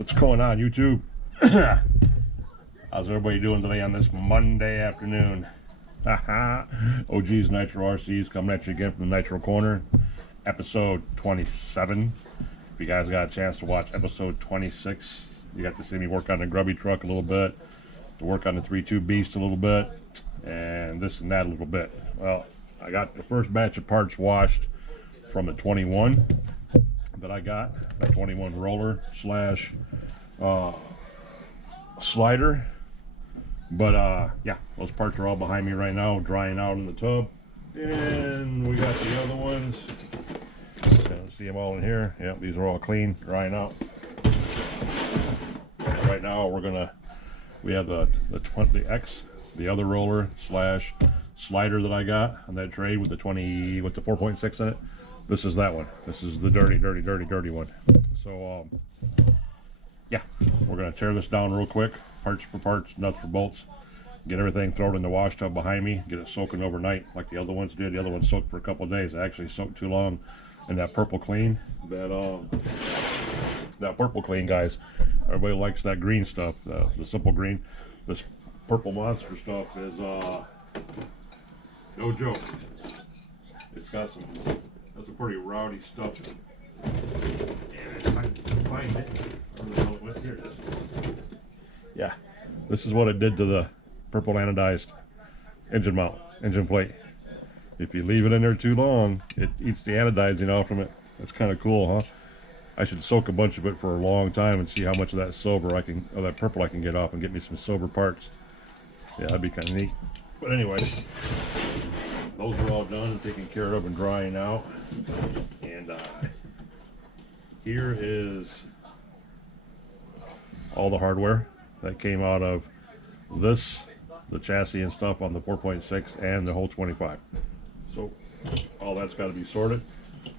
What's going on, YouTube? How's everybody doing today on this Monday afternoon? OG's Nitro RC's coming at you again from the Nitro Corner, episode 27. If you guys got a chance to watch episode 26, you got to see me work on the grubby truck a little bit, to work on the 3.2 beast a little bit, and this and that a little bit. Well, I got the first batch of parts washed from the 21 that I got, that 21 roller slash slider. But yeah, those parts are all behind me right now, drying out in the tub. And we got the other ones. See them all in here. Yep, these are all clean, drying out. Right now we have the X, the other roller slash slider that I got on that trade with the 4.6 in it. This is that one. This is the dirty one. So yeah, we're gonna tear this down real quick, parts for parts, nuts for bolts, get everything thrown in the wash tub behind me, get it soaking overnight like the other ones did. The other ones soaked for a couple of days. I actually soaked too long in that purple clean. That purple clean, guys, everybody likes that green stuff, the simple green. This purple monster stuff is no joke. It's got some pretty rowdy stuff in it. And I can find it. I don't know how it went. Here it is. Yeah, this is what it did to the purple anodized engine mount, engine plate. If you leave it in there too long, it eats the anodizing off from it. That's kind of cool, huh? I should soak a bunch of it for a long time and see how much of that that purple I can get off and get me some silver parts. Yeah, that'd be kind of neat. But anyway, those are all done and taken care of and drying out. And here is all the hardware that came out of this, the chassis and stuff on the 4.6 and the whole 25. So all that's got to be sorted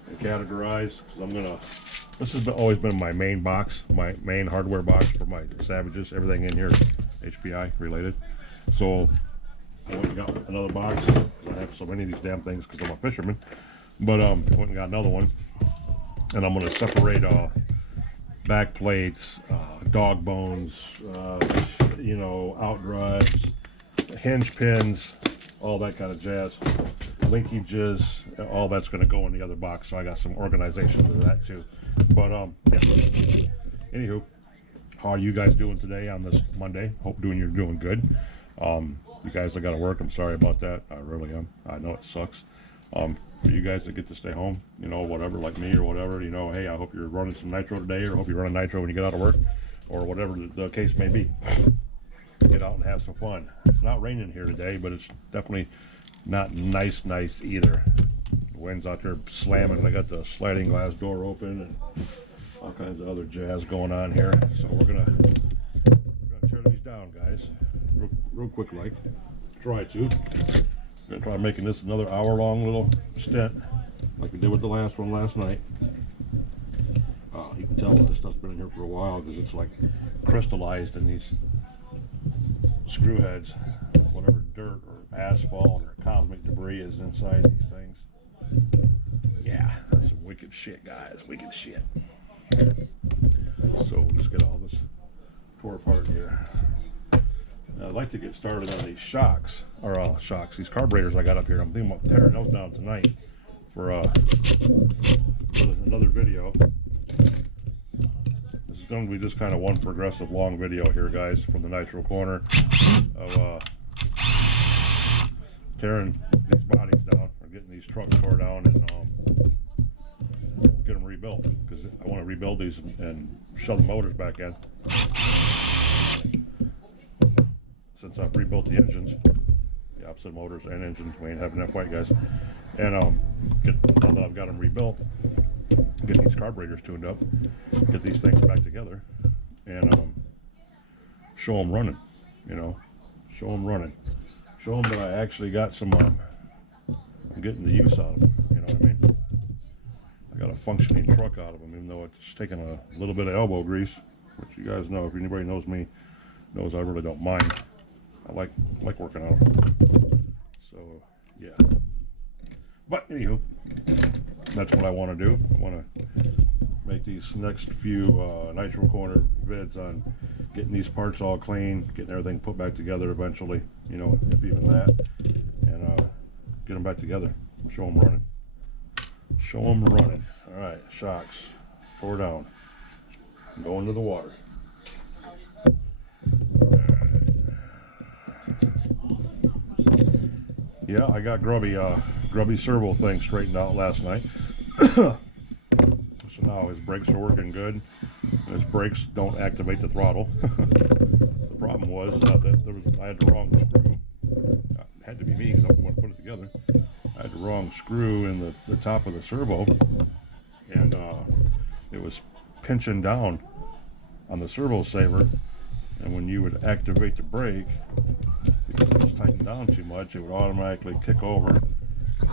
and categorized, because this has always been my main box, my main hardware box for my Savages. Everything in here is HPI related. So I went and got another box. I have so many of these damn things because I'm a fisherman. But I went and got another one, and I'm going to separate back plates, dog bones, you know, out drives, hinge pins, all that kind of jazz, linkages. All that's going to go in the other box. So I got some organization for that too. But yeah. Anywho, how are you guys doing today on this Monday? Hope you're doing good. You guys that got to work, I'm sorry about that. I really am. I know it sucks. For you guys that get to stay home, you know, whatever, like me or whatever, you know, hey, I hope you're running some Nitro today, or hope you're running Nitro when you get out of work, or whatever the case may be. Get out and have some fun. It's not raining here today, but it's definitely not nice either. The wind's out there slamming. I got the sliding glass door open and all kinds of other jazz going on here. So we're gonna tear these down, guys, real quick, like try to. We're gonna try making this another hour-long little stint, like we did with the last one last night. You can tell this stuff's been in here for a while because it's like crystallized in these screw heads. Whatever dirt or asphalt or cosmic debris is inside these things. Yeah, that's some wicked shit, guys. Wicked shit. So we'll just get all this tore apart here. Now, I'd like to get started on these these carburetors I got up here. I'm thinking about tearing those down tonight for another video. This is going to be just kind of one progressive long video here, guys, from the Nitro Corner of tearing these bodies down, or getting these trucks tore down and get them rebuilt, because I want to rebuild these and shove the motors back in. Since I've rebuilt the engines, the opposite motors and engines, we ain't having that fight, guys. And now that I've got them rebuilt, get these carburetors tuned up, get these things back together, and show them running. You know, show them running. Show them that I actually got some. I'm getting the use out of them. You know what I mean? I got a functioning truck out of them, even though it's taking a little bit of elbow grease, which you guys know. If anybody knows me, knows I really don't mind. I like working on them. So yeah. But anywho, that's what I want to do. I want to make these these next few Nitro Corner vids on getting these parts all clean, getting everything put back together eventually, you know, if even that, and get them back together, show them running. Show them running. All right, shocks, pour down, go into the water. Yeah, I got grubby servo thing straightened out last night. So now his brakes are working good. And his brakes don't activate the throttle. The problem was that I had the wrong screw. It had to be me because I want to put it together. I had the wrong screw in the top of the servo, and it was pinching down on the servo saver. And when you would activate the brake, because it was tightened down too much, it would automatically kick over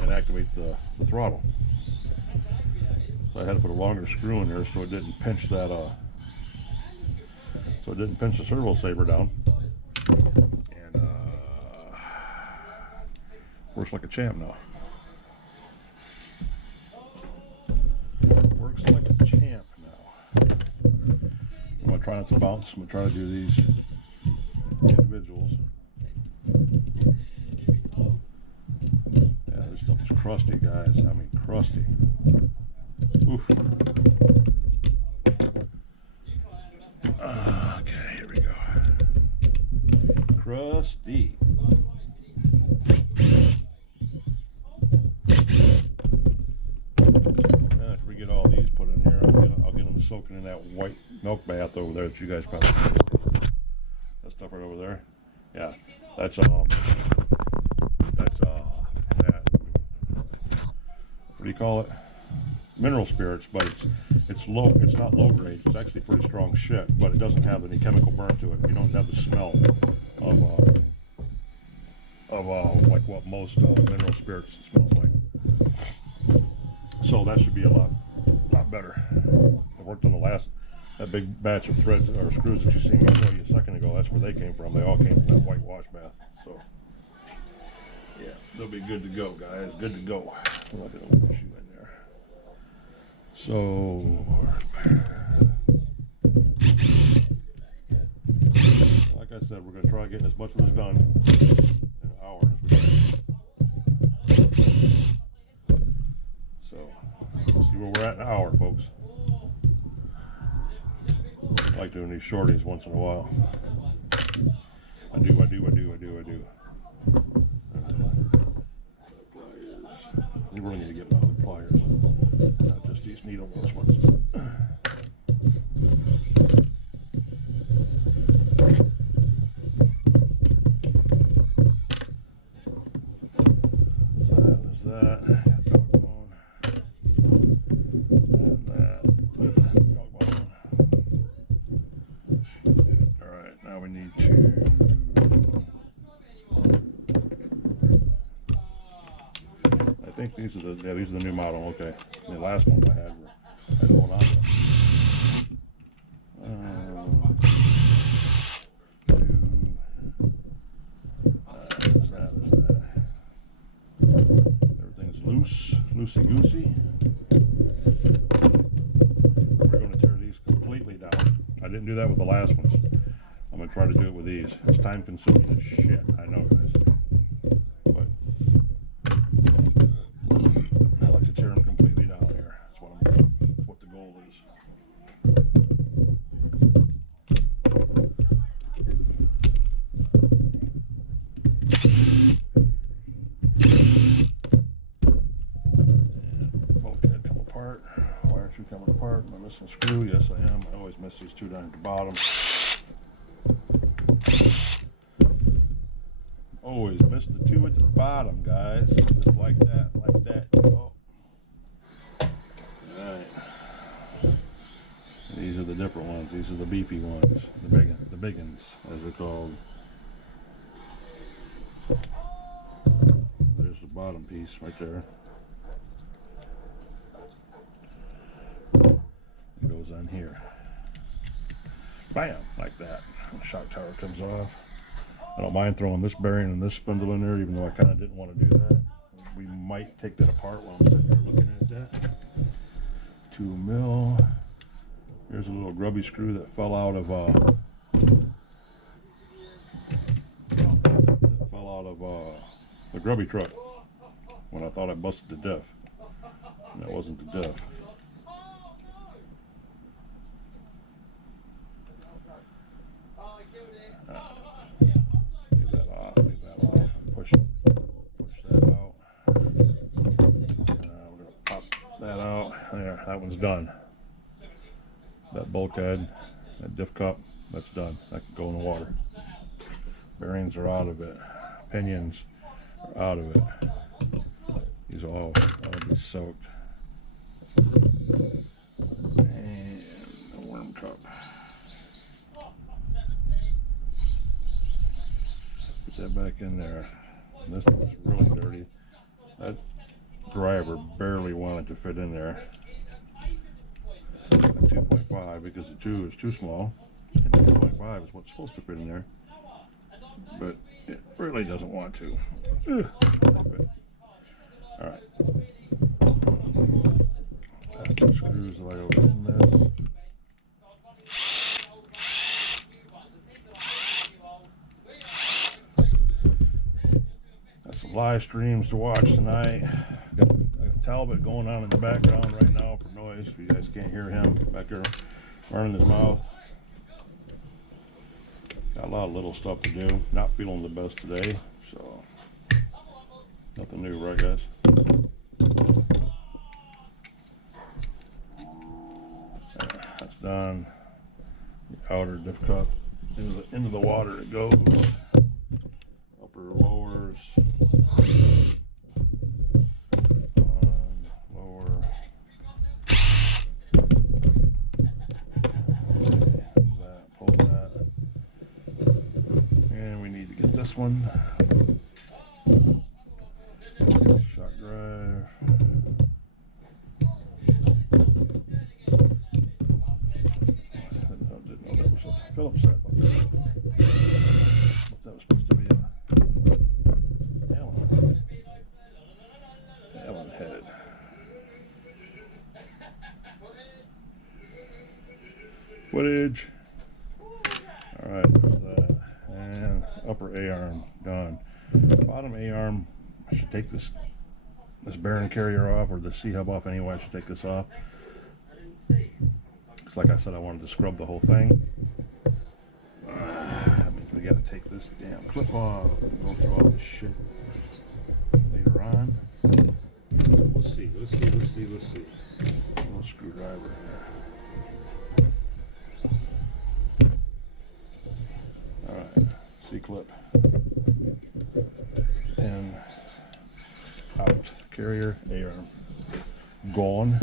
and activate the throttle. So I had to put a longer screw in there so it didn't pinch that so it didn't pinch the servo saver down. And works like a champ now. Works like a champ now. I'm gonna try not to bounce. I'm gonna try to do these individuals. Yeah, this stuff is crusty, guys. I mean, crusty. Oof. Okay, here we go. Crusty. After we get all these put in here, I'll get them soaking in that white milk bath over there that you guys probably see. That stuff right over there. Yeah, that's that. What do you call it? Mineral spirits, but it's low. It's not low grade. It's actually pretty strong shit, but it doesn't have any chemical burn to it. You don't have the smell of like what most mineral spirits smells like. So that should be a lot better. I worked on that big batch of threads or screws that you seen me show you a second ago. That's where they came from. They all came from that white wash bath. So yeah, they'll be good to go, guys. Good to go. I'm not gonna push you in there. So, like I said, we're going to try getting as much of this done in an hour as we can. So, see where we're at in an hour, folks. I like doing these shorties once in a while. I do. We really need to get other pliers, not just these needle-nose ones. There's that. Dog bone. And that. Dog bone. Alright, now we need to... I think these are the new model. Okay, the last ones I had going on there. Everything's loosey goosey. We're going to tear these completely down. I didn't do that with the last ones. I'm going to try to do it with these. It's time consuming as shit. I know, guys. Tear them completely down here. That's what I'm doing. That's what the goal is. And bulkhead come apart. Why aren't you coming apart? Am I missing a screw? Yes, I am. I always miss these two down at the bottom. Always miss the two at the bottom, guys. Just like that, Oh. Alright. These are the different ones. These are the beefy ones. The big ones, as they're called. There's the bottom piece right there. It goes on here. Bam! Like that. The shock tower comes off. I don't mind throwing this bearing and this spindle in there, even though I kind of didn't want to do that. We might take that apart while I'm sitting there looking at that. 2 mil. Here's a little grubby screw that fell out of the grubby truck when I thought I busted the diff. And that wasn't the diff. Leave that off. Push that out. We're gonna pop that out. There, that one's done. That bulkhead, that diff cup, that's done. That can go in the water. Bearings are out of it. Pinions are out of it. These all be soaked. And the worm cup. Put that back in there. And this one's really dirty. That driver barely wanted to fit in there. 2.5 because the 2 is too small, and 2.5 is what's supposed to fit in there, but it really doesn't want to. Alright. That's the screws that I open this. Got some live streams to watch tonight. Got Talbot going on in the background right now for noise. If you guys can't hear him back there running his mouth. Got a lot of little stuff to do. Not feeling the best today, so nothing new, right guys? That's done. The outer diff cup into the water it goes. Upper lowers. This one, shock drive, didn't know that was a Phillips set. That was supposed to be a Allen head. Footage. All right, there's that. And upper A-arm done. Bottom A-arm, I should take this bearing carrier off, or the C-hub off anyway. I should take this off. Because like I said, I wanted to scrub the whole thing. That means we got to take this damn clip off and go through all this shit later on. We'll see. Little screwdriver here. Alright, C-clip, pin, out, carrier, A-arm, gone,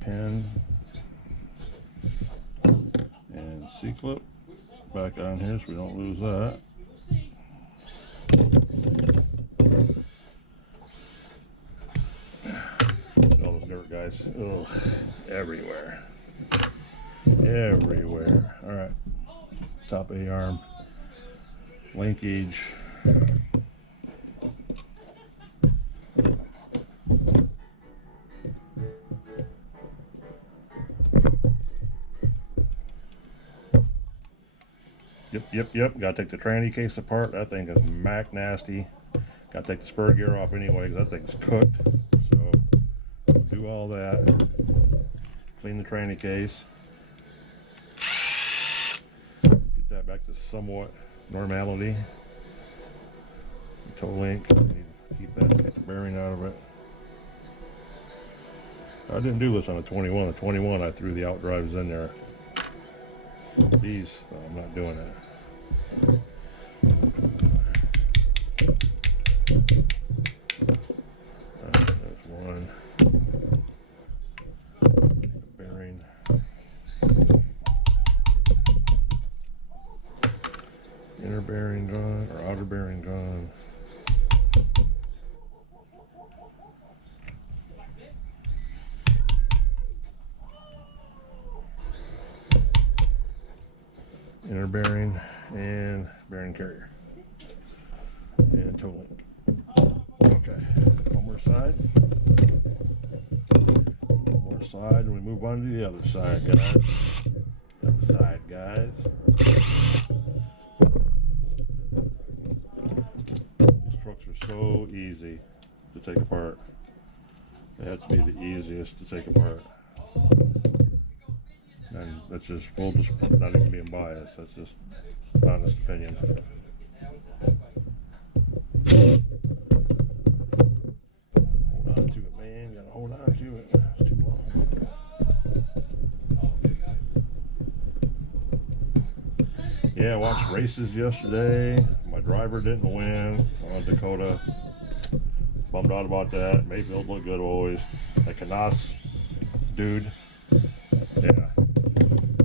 pin, and C-clip back on here so we don't lose that. All this dirt, guys. Ugh, it's everywhere. Alright. Top A-arm, linkage, yep, gotta take the tranny case apart. That thing is mac nasty. Gotta take the spur gear off anyway because that thing's cooked. So do all that, clean the tranny case. Back to somewhat normality. Toe link, I need to keep that, get the bearing out of it. I didn't do this on a 21. The 21 I threw the out drives in there. These, I'm not doing that. There's one. Bearing. Inner bearing gone, or outer bearing gone. Inner bearing and bearing carrier. And toe link. Okay, one more side. One more side and we move on to the other side, guys. Other side, guys. These trucks are so easy to take apart. They have to be the easiest to take apart. And that's just full, just not even being biased. That's just honest opinion. Hold on to it, man. Gotta hold on to it. It's too long. Yeah, I watched races yesterday. My driver didn't win on Dakota. Bummed out about that. Mayfield looked good always. That Canas dude. Yeah.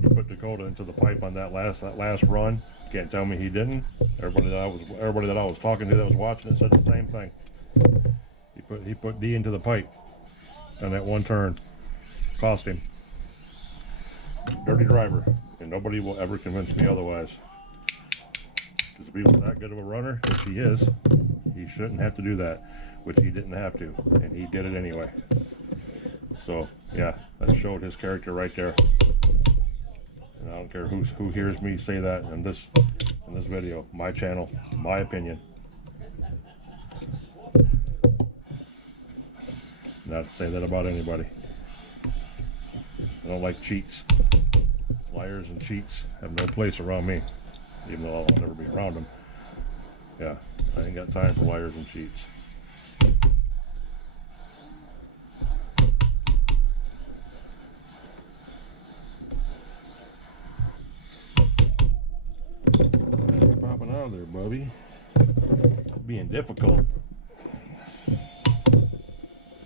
He put Dakota into the pipe on that last run. Can't tell me he didn't. Everybody that I was talking to that was watching it said the same thing. He put D into the pipe on that one turn. Cost him. Dirty driver. And nobody will ever convince me otherwise. Because if he was that good of a runner, which he is, he shouldn't have to do that, which he didn't have to, and he did it anyway. So yeah, that showed his character right there. And I don't care who hears me say that in this video. My channel, my opinion. Not to say that about anybody. I don't like cheats. Liars and cheats have no place around me, even though I'll never be around them. Yeah, I ain't got time for liars and cheats. You're popping out of there, Bubby. Being difficult.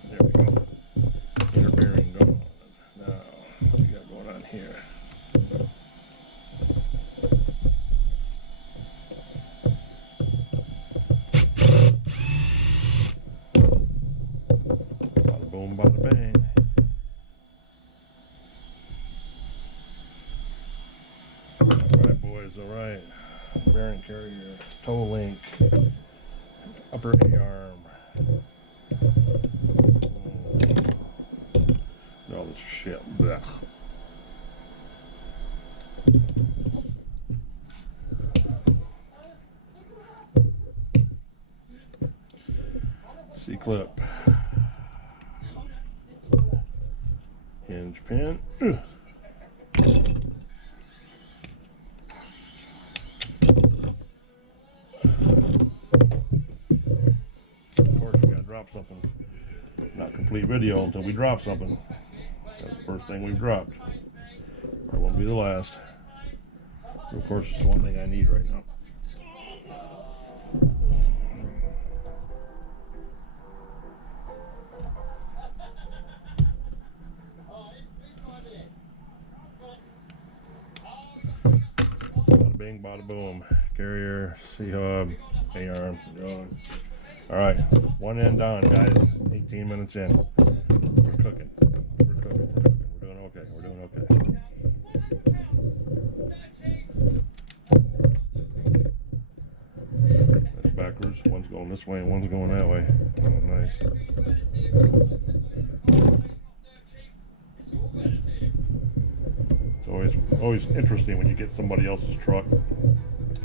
There we go. Interfering going on. Now, what we got going on here? Bada boom, bada bang. Alright, boys, alright. Bearing carrier, toe link, upper A-arm. All this shit. Blech. C-clip. Hinge pin. Of course, we gotta drop something. Not complete video until we drop something. That's the first thing we've dropped. Or it won't be the last. So of course, it's the one thing I need right now. Bada bing, bada boom. Carrier, C-hub, A-arm, going. Alright, one end done, guys. 18 minutes in. We're cooking. We're cooking. We're doing okay. We're doing okay. That's backwards. One's going this way and one's going that way. Oh, nice. It's always interesting when you get somebody else's truck,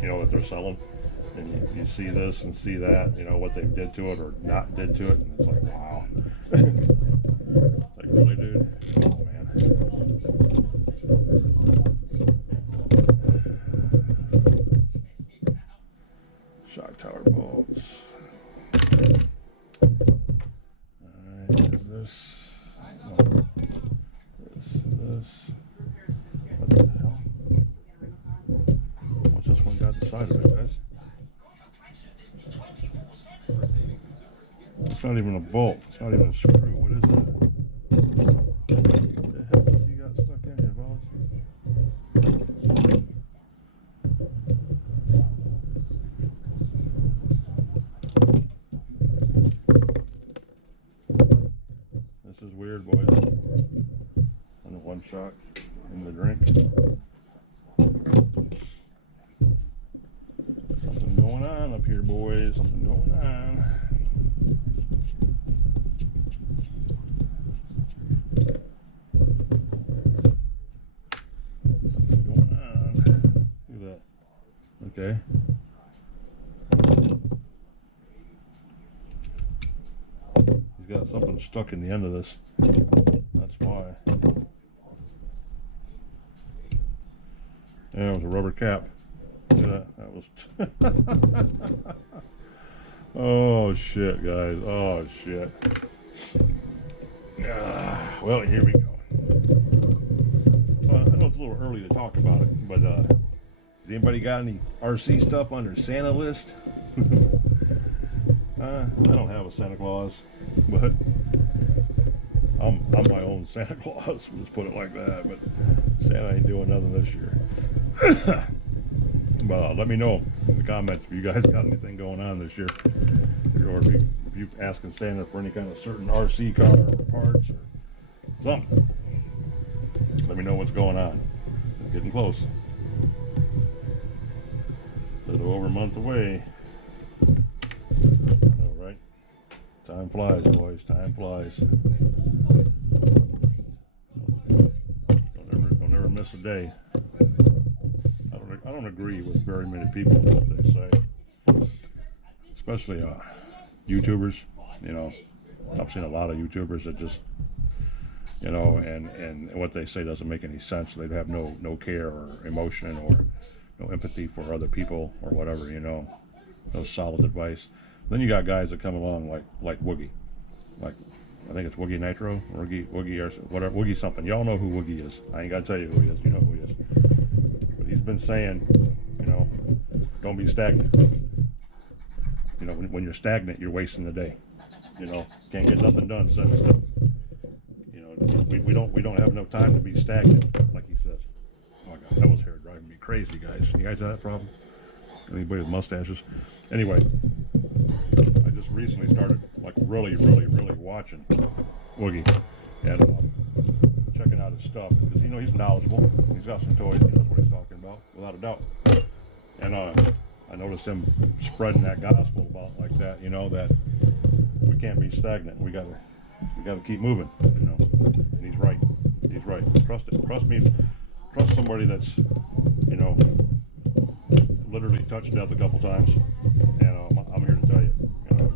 you know, that they're selling. And you see this and see that, you know, what they did to it or not did to it, and it's like, wow. Like, really, dude? Oh, man. Shock tower bolts. Alright, there's this. This. What the hell? What's this one got inside of it, guys? It's not even a bolt. It's not even a screw. What is it? What the hell has he got stuck in here, boss? This is weird, boys. Under one shot in the drink. Something going on up here, boys. Something going on. Okay. He's got something stuck in the end of this. That's why. Yeah, it was a rubber cap. Look at that. That was. Oh shit, guys. Oh shit. Well, here we go. I know it's a little early to talk about it, but has anybody got any RC stuff on their Santa list? I don't have a Santa Claus, but I'm my own Santa Claus. Let's put it like that. But Santa ain't doing nothing this year. But let me know in the comments if you guys got anything going on this year, or if you asking Santa for any kind of certain RC car or parts or something. Let me know what's going on. It's getting close. A little over a month away. I know, right? Time flies, boys. Time flies. Don't ever miss a day. I don't agree with very many people with what they say, especially YouTubers. You know, I've seen a lot of YouTubers that just, you know, and what they say doesn't make any sense. They have no care or emotion or no empathy for other people or whatever. You know, no solid advice. Then you got guys that come along like Woogie, like I think it's Woogie Nitro, Woogie or whatever, Woogie something. Y'all know who Woogie is. I ain't gotta tell you who he is. You know who he is. But he's been saying, you know, don't be stagnant. You know, when you're stagnant, you're wasting the day. You know, can't get nothing done. So, you know, we don't have enough time to be stagnant, like he says. Oh my God, that was hair driving me crazy, guys. You guys have that problem? Anybody with mustaches? Anyway, I just recently started like really watching Woogie and checking out his stuff because you know he's knowledgeable. He's got some toys. He knows what he's talking about, without a doubt. And I noticed him spreading that gospel about like that. You know that we can't be stagnant. We gotta keep moving. You know, and he's right. He's right. Trust it. Trust me. Trust somebody that's, you know, literally touched death a couple times. And I'm here to tell you, you know,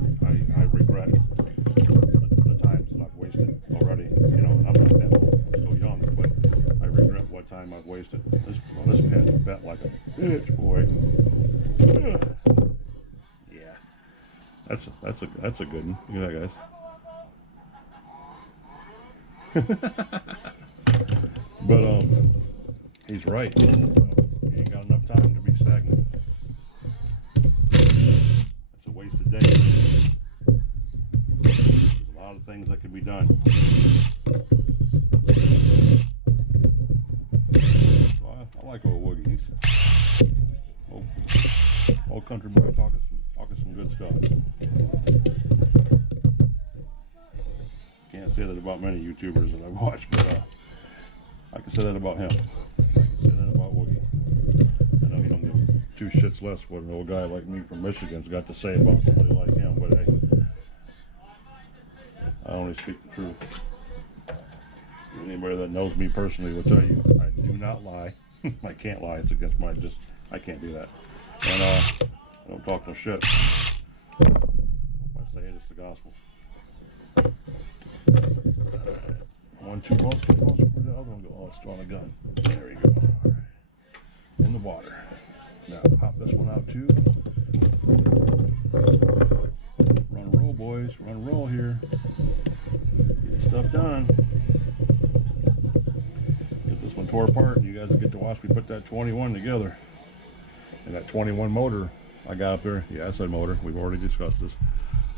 I regret the times that I've wasted already. You know, and I'm not that old. I'm still young, but I regret what time I've wasted. This pen bent like a bitch, boy. Yeah, that's a good one. Look at that, guys. But he's right. You ain't got enough time to be stagnant. That's a wasted day. There's a lot of things that could be done. So I like old Woogie. He's old country boy talking some good stuff. Can't say that about many YouTubers that I've watched, but I can say that about him. I can say that about Woogie. I know he don't give two shits less what an old guy like me from Michigan's got to say about somebody like him, but hey, I only speak the truth. Anybody that knows me personally will tell you I do not lie. I can't lie. It's against my I can't do that. And I don't talk no shit. If I say it, it's the gospel. One too close. Where'd the other one go? Oh, it's on a gun. There you go. All right. In the water. Now pop this one out too. Run and roll, boys. Run and roll here. Get stuff done. Get this one tore apart, and you guys will get to watch me put that 21 together. And that 21 motor I got up there. Yeah, I said motor. We've already discussed this.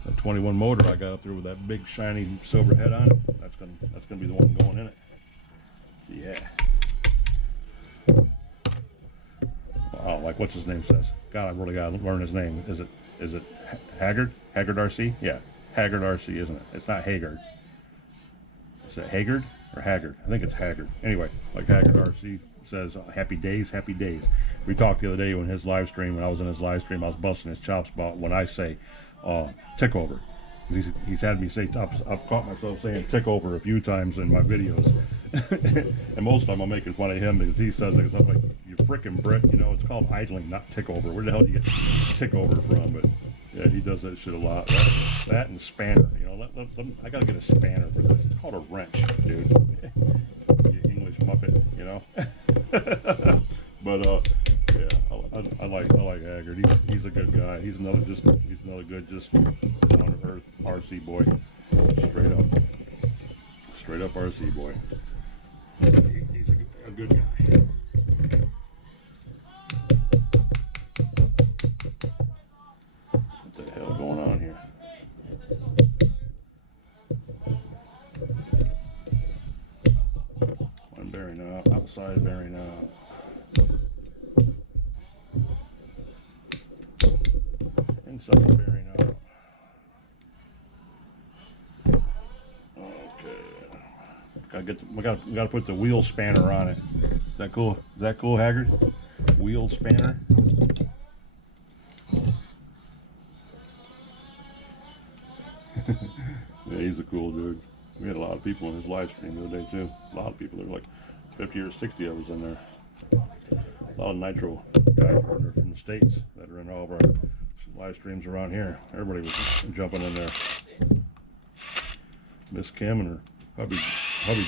That 21 motor I got up there with that big shiny silver head on it. That's gonna be the one going in it. Yeah. Oh, like what's his name says. God, I really gotta learn his name. Is it Haggard? Haggard RC? Yeah, Haggard RC, isn't it? It's not Haggard. Is it Haggard or Haggard? I think it's Haggard. Anyway, like Haggard RC says, happy days, happy days. We talked the other day when I was in his live stream, I was busting his chops about when I say tick over. He's had me say, I've caught myself saying tick over a few times in my videos. And most of them I'm making fun of him because he says it, I'm like, you frickin' Brit, you know, it's called idling, not tick over. Where the hell do you get tick over from? But yeah, he does that shit a lot. That and spanner, you know, I gotta get a spanner for this. It's called a wrench, dude. You English muppet, you know. But yeah, I like Haggard. He's a good guy. He's another good down to earth RC boy. Straight up RC boy. He's a good guy. What the hell going on here? One bearing out, outside bearing out. Inside bearing out. Okay. We gotta put the wheel spanner on it. Is that cool? Is that cool, Haggard? Wheel spanner. Yeah, he's a cool dude. We had a lot of people in his live stream the other day too. A lot of people. There were like 50 or 60 of us in there. A lot of Nitro guys from the States that are in all of our live streams around here. Everybody was jumping in there. Miss Kim and her hubby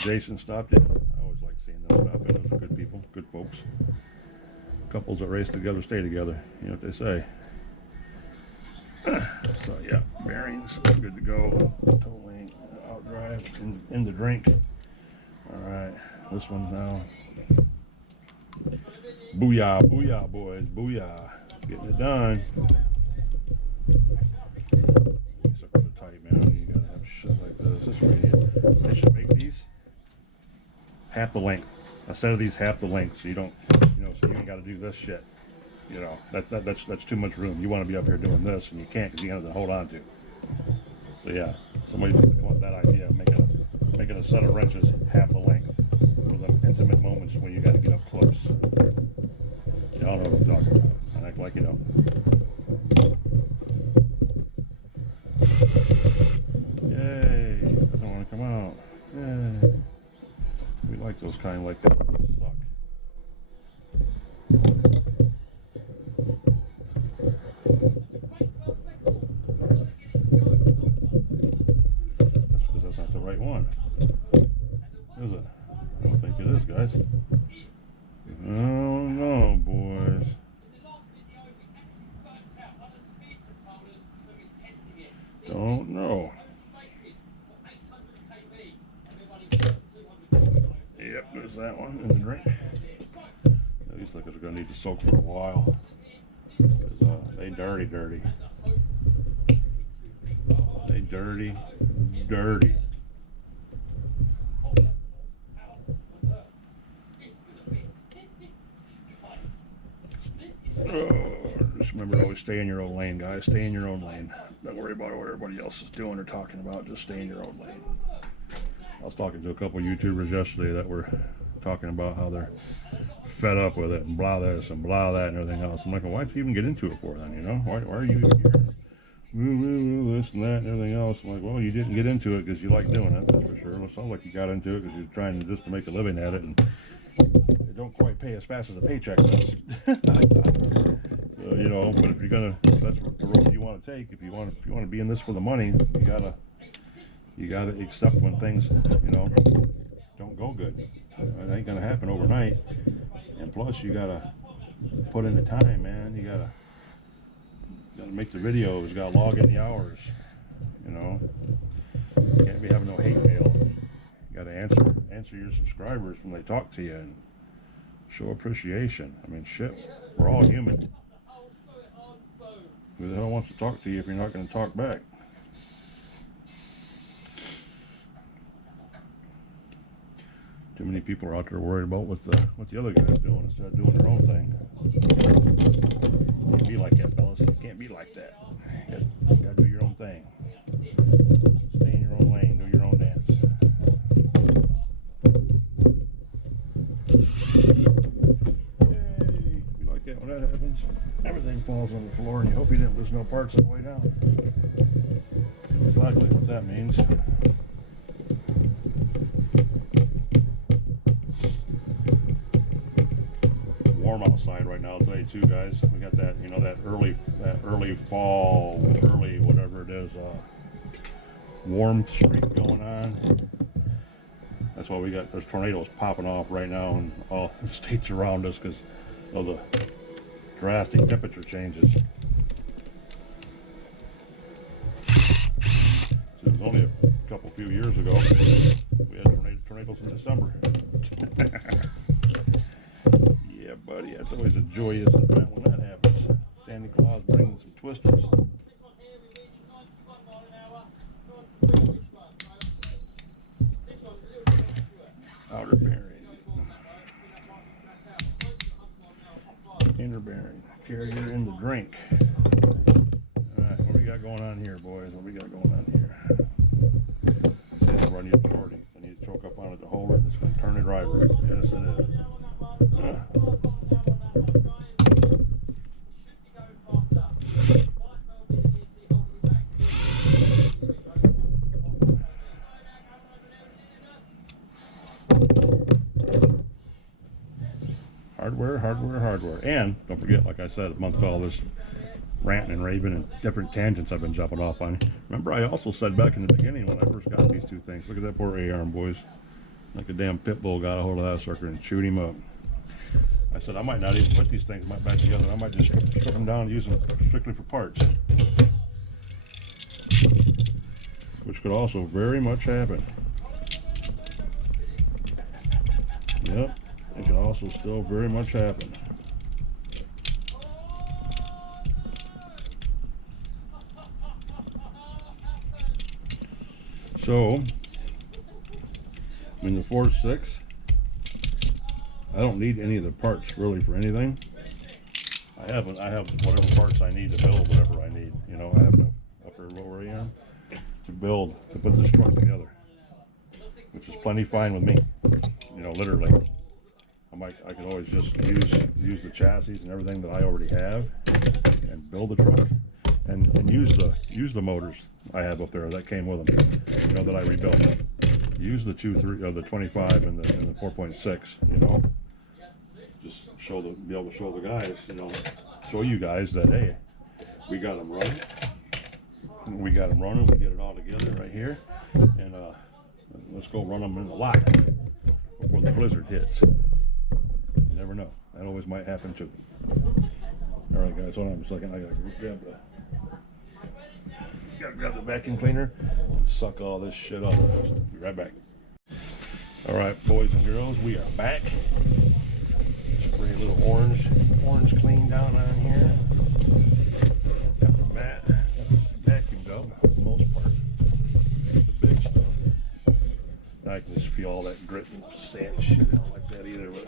Jason stopped in. I always like seeing them stop in. Those are good people, good folks. Couples that race together stay together. You know what they say. So yeah, bearings good to go. Totally out drive in the drink. All right, this one's now. Booyah, booyah, boys, booyah! Getting it done. These are pretty tight, man. You gotta have shit like this. This radio. They should make these half the length. Instead of these half the length, so you don't, you know, so you ain't got to do this shit. You know, that's too much room. You want to be up here doing this, and you can't because you got to hold on to. So yeah, somebody needs to come up with that idea, making a set of wrenches half the length for the intimate moments when you got to get up close. Y'all know what I'm talking about. I act like you know. Yay! Doesn't want to come out. Yay! We like those kind like that. Suck. That's because that's not the right one. Is it? I don't think it is, guys. Oh no, boys. Don't know. Yep, there's that one in the drink. These suckers are going to need to soak for a while. Because they dirty. They dirty. Just remember to always stay in your own lane, guys. Stay in your own lane. Don't worry about what everybody else is doing or talking about. Just stay in your own lane. I was talking to a couple of YouTubers yesterday that were talking about how they're fed up with it and blah this and blah that and everything else. I'm like, well, why'd you even get into it for then, you know? Why are you here? This and that and everything else. I'm like, well, you didn't get into it because you like doing it, that's for sure. It sounds like you got into it because you're trying just to make a living at it, and it don't quite pay as fast as a paycheck does. So, you know, but if that's the road you want to take. If you want to be in this for the money, you gotta accept when things, you know, don't go good. It ain't gonna happen overnight. And plus, you gotta put in the time, man. You gotta make the videos. You gotta log in the hours. You know, you can't be having no hate mail. You gotta answer your subscribers when they talk to you and show appreciation. I mean, shit, we're all human. Who the hell wants to talk to you if you're not gonna talk back? Too many people are out there worried about what the other guy's doing instead of doing their own thing. Can't be like that, fellas. You can't be like that. You gotta do your own thing. Stay in your own lane. Do your own dance. Yay! You like that when that happens? Everything falls on the floor, and you hope you didn't lose no parts on the way down. That's exactly what that means. warm outside right now today too, guys. We got that, you know, that early fall, early whatever it is, warm streak going on. That's why we got, there's tornadoes popping off right now in all the states around us because of the drastic temperature changes. So it was only a few years ago we had tornadoes in December. Yeah, buddy, that's always a joyous event when that happens. Santa Claus bringing some twisters. Outer bearing, inner bearing, carrier in the drink. Alright, what we got going on here, boys? What we got going on here? This is where I need authority. I need to choke up on it to hold it. It's going to turn it right. Yes, it is. Hardware. And don't forget, like I said, amongst all this ranting and raving and different tangents I've been jumping off on. Remember, I also said back in the beginning when I first got these two things, look at that poor A-arm, boys. Like a damn pit bull got a hold of that sucker and chewed him up. I said I might not even put these things back together. I might just strip them down and use them strictly for parts. Which could also very much happen. Yep, it could also still very much happen. So, in the 4.6, I don't need any of the parts really for anything. I have whatever parts I need to build whatever I need. You know, I have enough upper and lower AM to put this truck together, which is plenty fine with me. You know, literally, I can always just use the chassis and everything that I already have and build the truck and use the motors I have up there that came with them. You know, that I rebuilt. Use the 25 and the 4.6. You know, just be able to show the guys. You know, show you guys that hey, we got them running. We got them running. We get it all together right here, and let's go run them in the lot before the blizzard hits. You never know. That always might happen too. All right, guys. Hold on a second. I gotta grab the vacuum cleaner and suck all this shit up. Be right back. All right, boys and girls, we are back. Spray a little orange clean down on here. Got the mat. Vacuumed up for the most part. The big stuff. I can just feel all that grit and sand shit. I don't like that either. But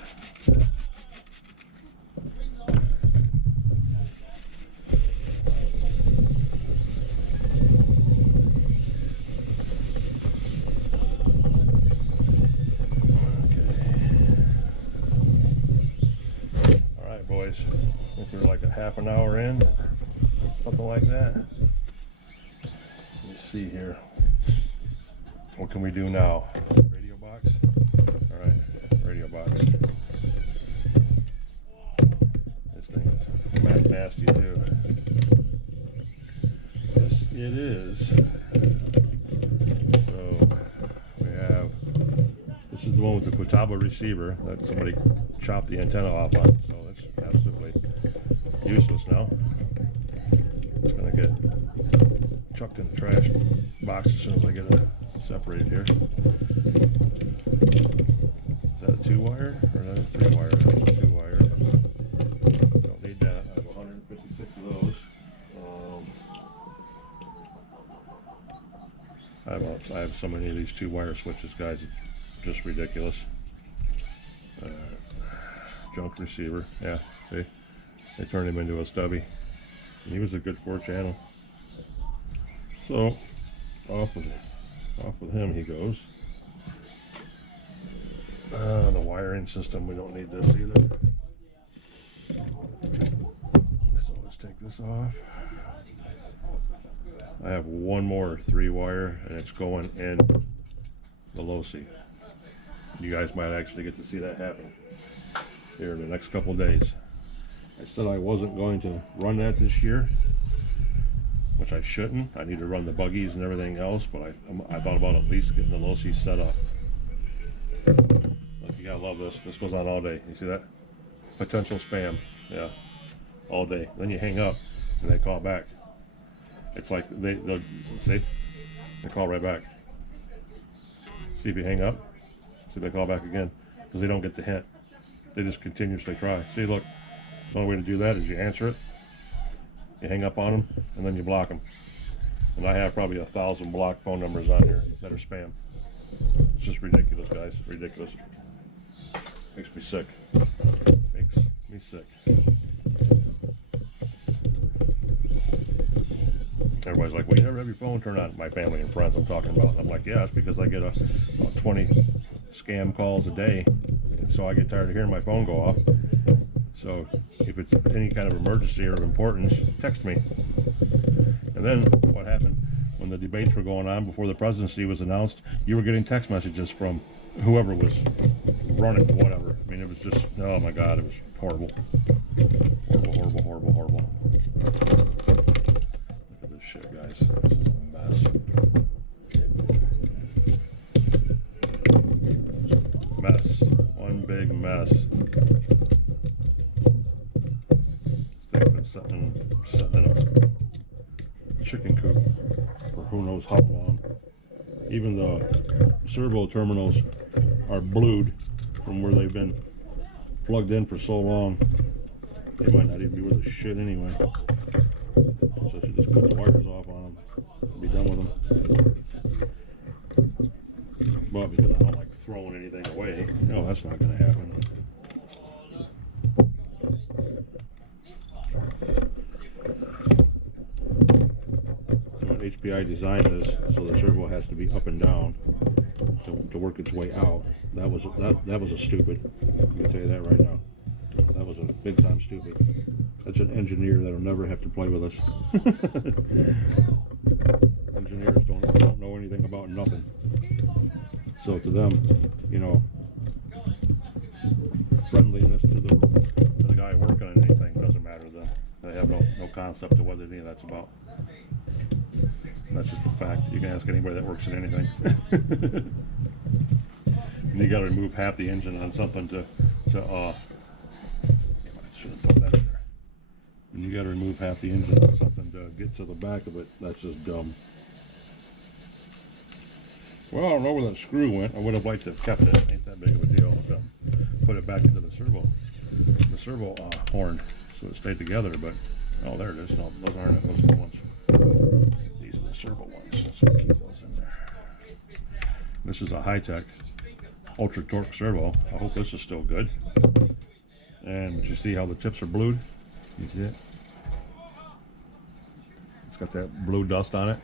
boys, I think we're like a half an hour in, something like that. Let's see here. What can we do now? Radio box? Alright, radio box. This thing is nasty too. Yes, it is. So, we have, this is the one with the Futaba receiver that somebody chopped the antenna off on. So it's absolutely useless now. It's going to get chucked in the trash box as soon as I get it separated here. Is that a 2-wire or is that a 3-wire? That's a 2-wire. Don't need that. I have 156 of those. I have so many of these 2-wire switches, guys. It's just ridiculous. Junk receiver, yeah, see, they turned him into a stubby. He was a good 4-channel. So off with him he goes. The wiring system, we don't need this either. So let's take this off. I have one more 3-wire and it's going in the low C. You guys might actually get to see that happen. here in the next couple of days. I said I wasn't going to run that this year, which I shouldn't. I need to run the buggies and everything else, but I thought about at least getting the low-C set up. Look, you gotta love this. This goes on all day. You see that? Potential spam. Yeah, all day. Then you hang up and they call back. It's like they'll see, they call right back. See if you hang up, see if they call back again, because they don't get the hint. They just continuously try. See, look, the only way to do that is you answer it, you hang up on them, and then you block them. And I have probably 1,000 blocked phone numbers on here that are spam. It's just ridiculous, guys. Ridiculous. Makes me sick. Makes me sick. Everybody's like, well, you never have your phone turned on. My family and friends I'm talking about. I'm like, yeah, it's because I get about 20 scam calls a day. And so I get tired of hearing my phone go off. So if it's any kind of emergency or importance, text me. And then what happened? When the debates were going on before the presidency was announced, you were getting text messages from whoever was running, whatever. I mean, it was just, oh my God, it was horrible. Horrible, horrible, horrible, horrible. Look at this shit, guys. This is a mess. Mess. One big mess. This thing's been sitting in a chicken coop for who knows how long. Even the servo terminals are blued from where they've been plugged in for so long. They might not even be worth a shit anyway. So I should just cut the wires off on them and be done with them. But because I don't like throwing anything away, no, that's not going to happen. HPI designed this so the servo has to be up and down to work its way out. That was a stupid. Let me tell you that right now. That was a big time stupid. That's an engineer that'll never have to play with us. Engineers don't know anything about nothing. So to them, you know, friendliness to the guy working on anything doesn't matter to them. They have no concept of what any of that's about. That's just a fact. You can ask anybody that works in anything. And you got to remove half the engine on something to I should have put that in there. And you got to remove half the engine on something to get to the back of it. That's just dumb. Well, I don't know where that screw went. I would have liked to have kept it. Ain't that big of a deal. Put it back into the servo horn, so it stayed together. But oh, there it is. No, those aren't it. Those are the ones. These are the servo ones. So keep those in there. This is a high-tech ultra torque servo. I hope this is still good. And you see how the tips are blued? You see it? It's got that blue dust on it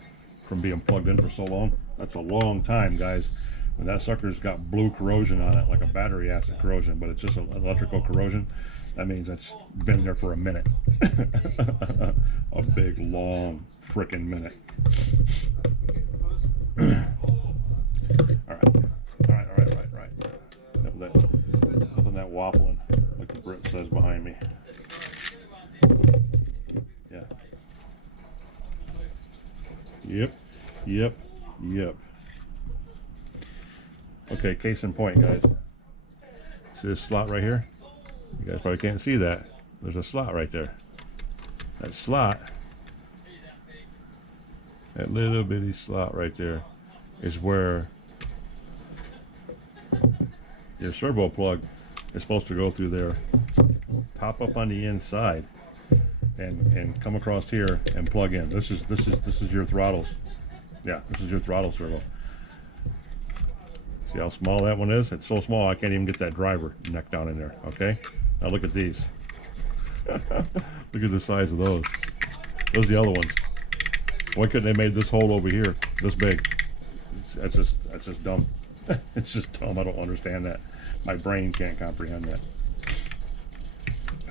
from being plugged in for so long. That's a long time, guys. When that sucker's got blue corrosion on it, like a battery acid corrosion, but it's just an electrical corrosion, that means it's been there for a minute. A big, long, frickin' minute. All right. Nothing that waffling, like the Brit says behind me. Yeah. Yep. Okay, case in point, guys. See this slot right here? You guys probably can't see that. There's a slot right there. That slot, that little bitty slot right there, is where your servo plug is supposed to go through there, pop up on the inside, and come across here and plug in. This is your throttles. Yeah, this is your throttle servo. See how small that one is? It's so small I can't even get that driver neck down in there. Okay, now look at these. Look at the size of those. Those are the other ones. Why couldn't they made this hole over here this big? That's just dumb. It's just dumb. I don't understand that. My brain can't comprehend that.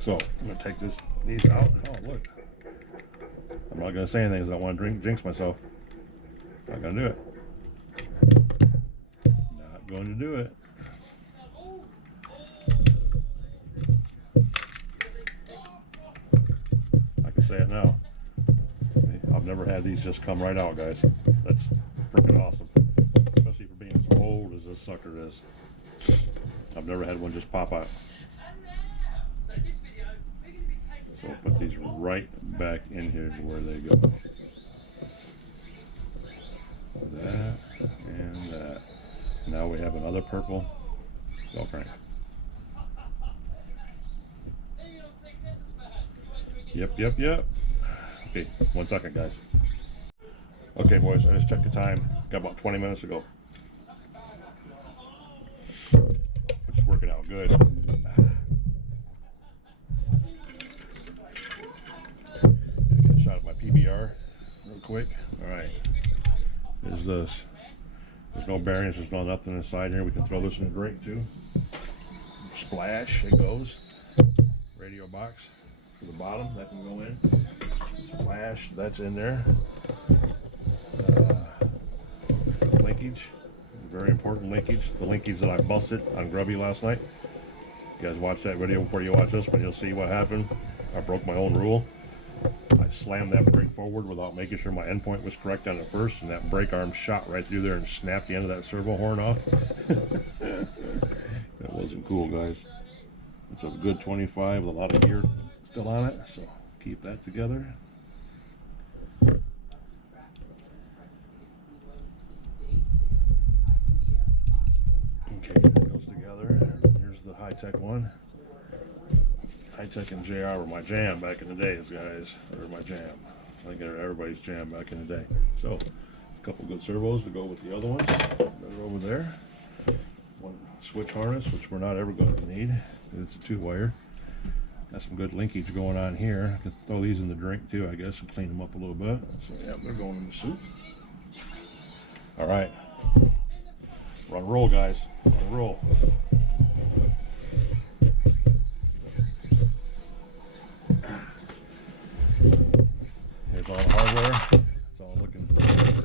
So I'm gonna take these out. Oh look, I'm not gonna say anything because I don't want to jinx myself. Not gonna do it. Not going to do it. never had these just come right out, guys. That's freaking awesome. Especially for being as old as this sucker is. I've never had one just pop out. So put these right back in here to where they go. That and that. Now we have another purple bell crank. Yep. Okay, 1 second, guys. Okay, boys, I just checked the time. Got about 20 minutes to go. Which is working out good. Get a shot of my PBR real quick. All right. There's this. There's no bearings. There's no nothing inside here. We can throw this in a drink too. Splash. It goes. Radio box for the bottom. That can go in. Splash. That's in there. Linkage. Very important linkage. The linkage that I busted on Grubby last night. You guys watch that video before you watch this one. You'll see what happened. I broke my own rule. I slammed that brake forward without making sure my endpoint was correct on it first, and that brake arm shot right through there and snapped the end of that servo horn off. That wasn't cool, guys. It's a good 25 with a lot of gear still on it, so keep that together. Okay, that goes together. Here's the high-tech one. High-tech and JR were my jam back in the days, guys. They were my jam. I think they're everybody's jam back in the day. So, a couple good servos to go with the other ones that are over there. One switch harness, which we're not ever going to need. It's a 2-wire. Got some good linkage going on here. I can throw these in the drink too, I guess, and clean them up a little bit. So, yeah, they're going in the soup. All right. Run roll, guys. Run roll. Here's all the hardware. It's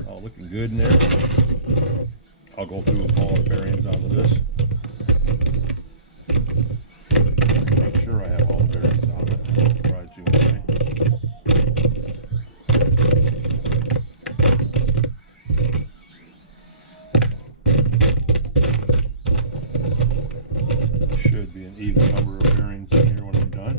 all looking good in there. I'll go through all the bearings out of this. Make sure I have all the bearings out of it. Try to anyway. There should be an even number of bearings in here when I'm done.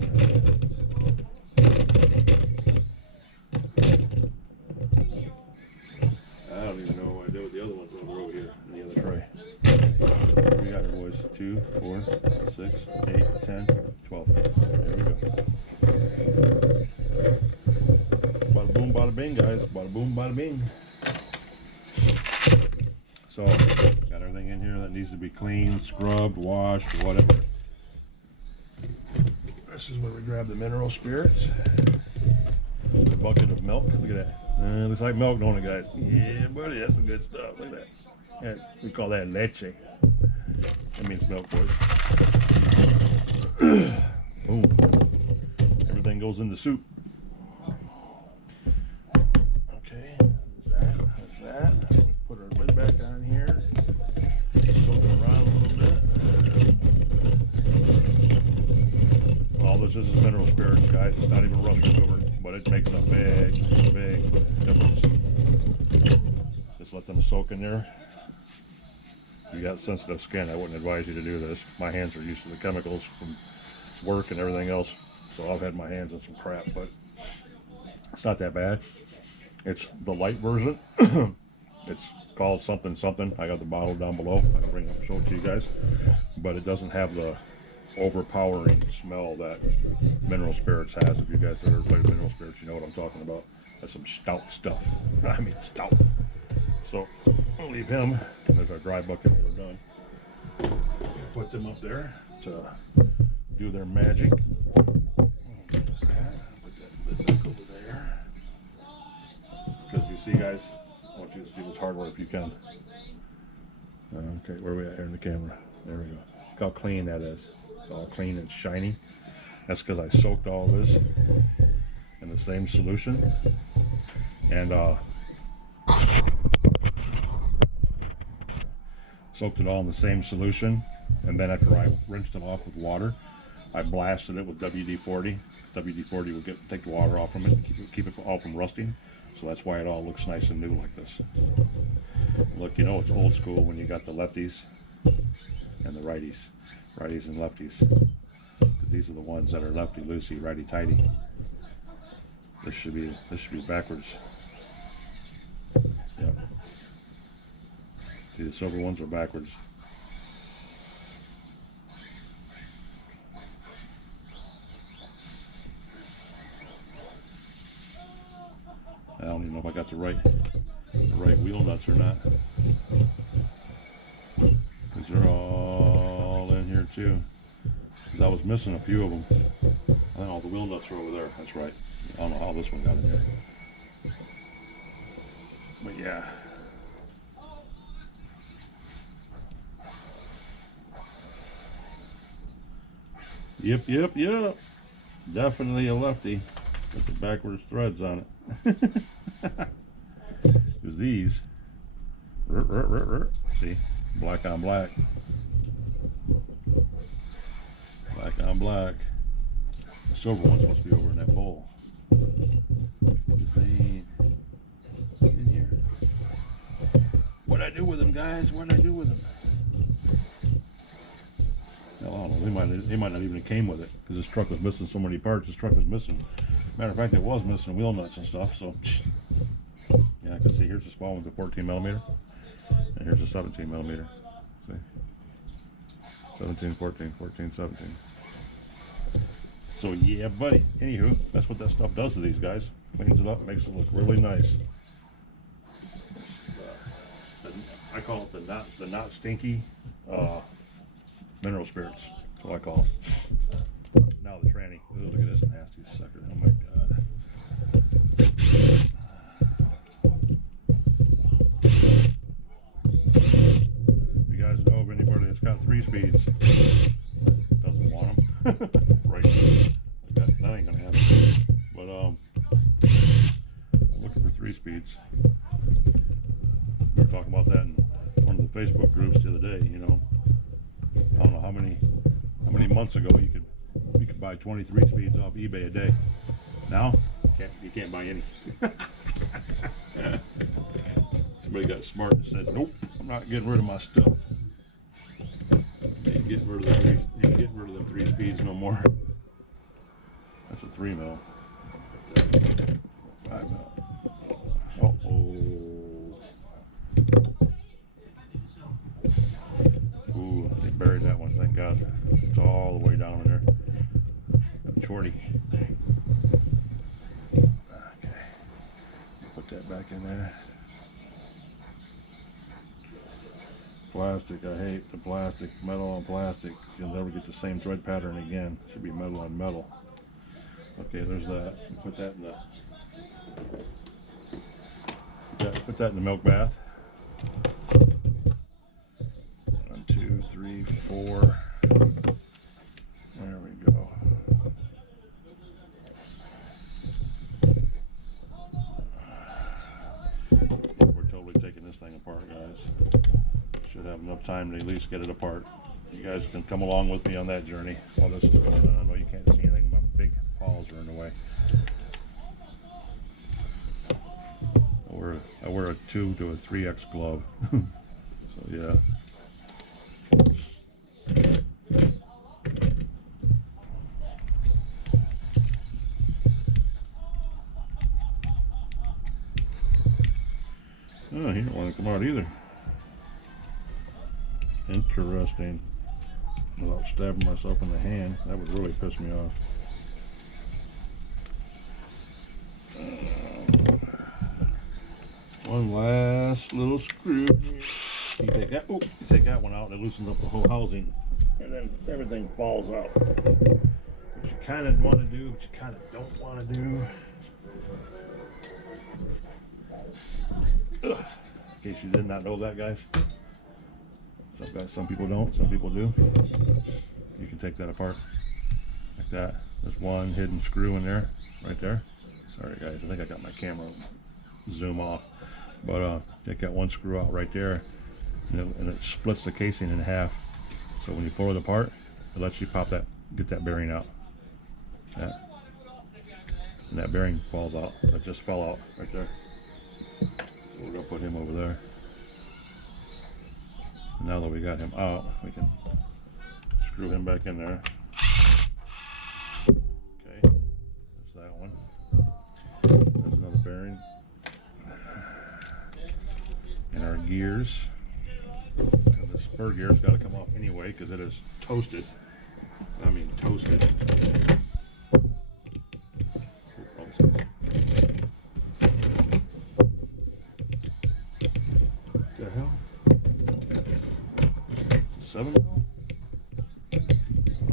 I don't even know what I did with the other ones over here in the other tray. We got it, boys. 2, 4, 6, 8, 10, 12. There we go. Bada boom, bada bing, guys. Bada boom, bada bing. So, got everything in here that needs to be cleaned, scrubbed, washed, whatever. This is where we grab the mineral spirits. A bucket of milk. Look at that. Looks like milk, don't it, guys? Yeah, buddy, that's some good stuff. Look at that. We call that leche. That means milk, boys. Boom. Everything goes in the soup. Okay, there's that. Put our lid back on here. Soak it around a little bit. All this is mineral spirits, guys. It's not even rust remover, but it makes a big difference. Just let them soak in there. If you got sensitive skin, I wouldn't advise you to do this. My hands are used to the chemicals from work and everything else, so I've had my hands in some crap, but it's not that bad. It's the light version. It's called something. I got the bottle down below. I can bring it up and show it to you guys, but it doesn't have the overpowering smell that mineral spirits has. If you guys have ever played with mineral spirits, you know what I'm talking about. That's some stout stuff. I mean stout. So I'll leave him. There's our dry bucket when we're done. Put them up there to do their magic. Put that lid back over there. Because you see, guys, I want you to see this hardware if you can. Okay, where are we at here in the camera? There we go. Look how clean that is. It's all clean and shiny. That's because I soaked all this in the same solution. And soaked it all in the same solution. And then after I rinsed them off with water, I blasted it with WD-40. WD-40 will take the water off from it, keep it all from rusting. So that's why it all looks nice and new like this. Look, you know it's old school when you got the lefties and the righties and lefties. These are the ones that are lefty loosey, righty tighty. This should be backwards. Yep. See, the silver ones are backwards. I don't even know if I got the right wheel nuts or not, because they're all in here too. Because I was missing a few of them. I think all the wheel nuts are over there. That's right. I don't know how this one got in there, but yeah. Yep. Definitely a lefty with the backwards threads on it. Because these, see, black on black. Black on black. The silver one's supposed to be over in that bowl. They ain't in here. What'd I do with them, guys? What'd I do with them? Hell, I don't know. They might not even have came with it, because this truck was missing so many parts. This truck was missing. Matter of fact, it was missing wheel nuts and stuff. So, yeah, I can see here's the small one, the 14 millimeter, and here's the 17 millimeter. See, 17, 14, 14, 17. So yeah, buddy. Anywho, that's what that stuff does to these guys. Cleans it up, makes it look really nice. I call it the not stinky mineral spirits. That's what I call it. Now the tranny. Ooh, look at this nasty sucker. Oh my god. If you guys know of anybody that's got 3 speeds, doesn't want them. Right. That ain't gonna happen. But I'm looking for 3 speeds. We were talking about that in one of the Facebook groups the other day. You know, I don't know how many months ago you could buy 23 speeds off eBay a day. Now you can't buy any. Somebody got smart and said, "Nope, I'm not getting rid of my stuff. You ain't getting rid of them 3 speeds no more." That's a 3 mil. 5 mil. Ooh, they buried that one, thank God. It's all the way down in there. Shorty. Okay. Put that back in there. Plastic, I hate the plastic. Metal on plastic. You'll never get the same thread pattern again. It should be metal on metal. Okay, there's that. Put that in the milk bath. 1, 2, 3, 4. There we go. We're totally taking this thing apart, guys. Should have enough time to at least get it apart. You guys can come along with me on that journey while this is going on. I know you can't see anything, my big paws are in the way. I wear a 2 to a 3X glove. So yeah. Oh, he don't want to come out either. Interesting. Without stabbing myself in the hand, that would really piss me off. One last little screw. You take that one out, and it loosens up the whole housing, and then everything falls out. What you kind of want to do, what you kind of don't want to do. Ugh. In case you did not know that, guys. Some people don't, some people do. You can take that apart like that. There's one hidden screw in there, right there. Sorry guys, I think I got my camera zoom off. But take that one screw out right there, and it splits the casing in half. So when you pull it apart, it lets you get that bearing out. And that bearing falls out. That just fell out right there. So we're gonna put him over there. Now that we got him out, we can screw him back in there. Okay, there's that one. There's another bearing. And our gears. And the spur gear's got to come off anyway because it is toasted. I mean toasted. What the hell? 7 mil? I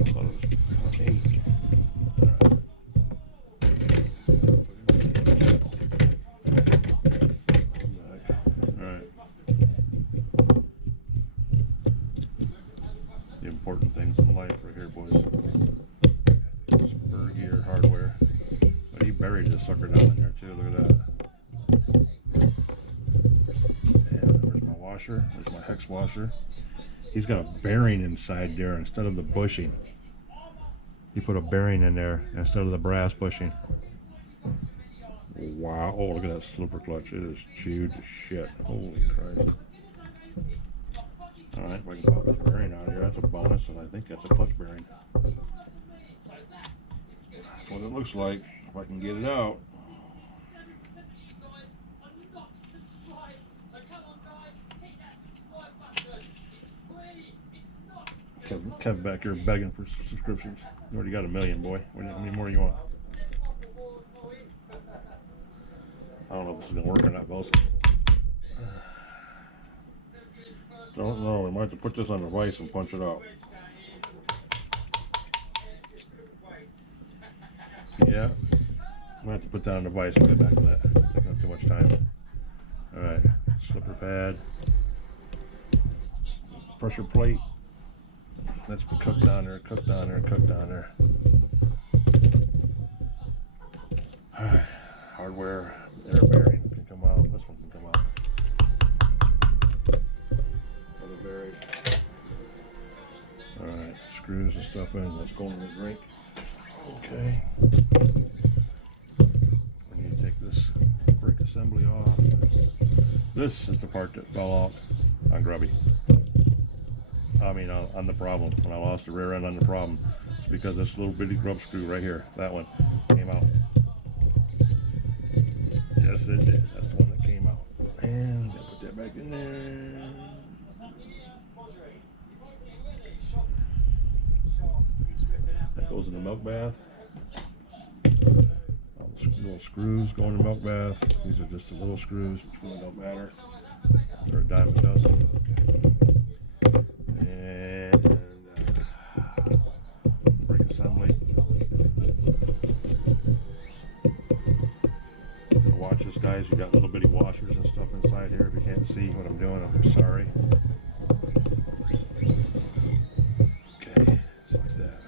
thought it was 8. Alright. The important things in life right here, boys. Spur gear hardware. But he buried this sucker down in there too, look at that. And there's my washer, there's my hex washer. He's got a bearing inside there instead of the bushing. He put a bearing in there instead of the brass bushing. Wow, oh look at that slipper clutch, it is chewed to shit. Holy Christ. Alright, if I can pop this bearing out of here, that's a bonus, and I think that's a clutch bearing. That's what it looks like, if I can get it out. Kev back here begging for subscriptions. You already got 1 million, boy. How many more do you want? I don't know if this is gonna work or not, boss. Don't know. We might have to put this on the vise and punch it out. Yeah, might have to put that on the vise and get back to that. Taking up too much time. All right, slipper pad, pressure plate. That's cooked down there, cooked down there, cooked down there. All right, hardware, air bearing can come out. This one can come out. Other bearing. All right, screws and stuff in. Let's go in the drink. Okay. We need to take this brake assembly off. This is the part that fell out on Grubby. I mean, on the problem. When I lost the rear end on the problem, it's because this little bitty grub screw right here, that one, came out. Yes, it did. That's the one that came out. And I'll put that back in there. That goes in the milk bath. All the little screws go in the milk bath. These are just the little screws, which really don't matter. They're a dime a dozen. And brake assembly. Watch this, guys. You got little bitty washers and stuff inside here. If you can't see what I'm doing, I'm sorry. Okay, just like that.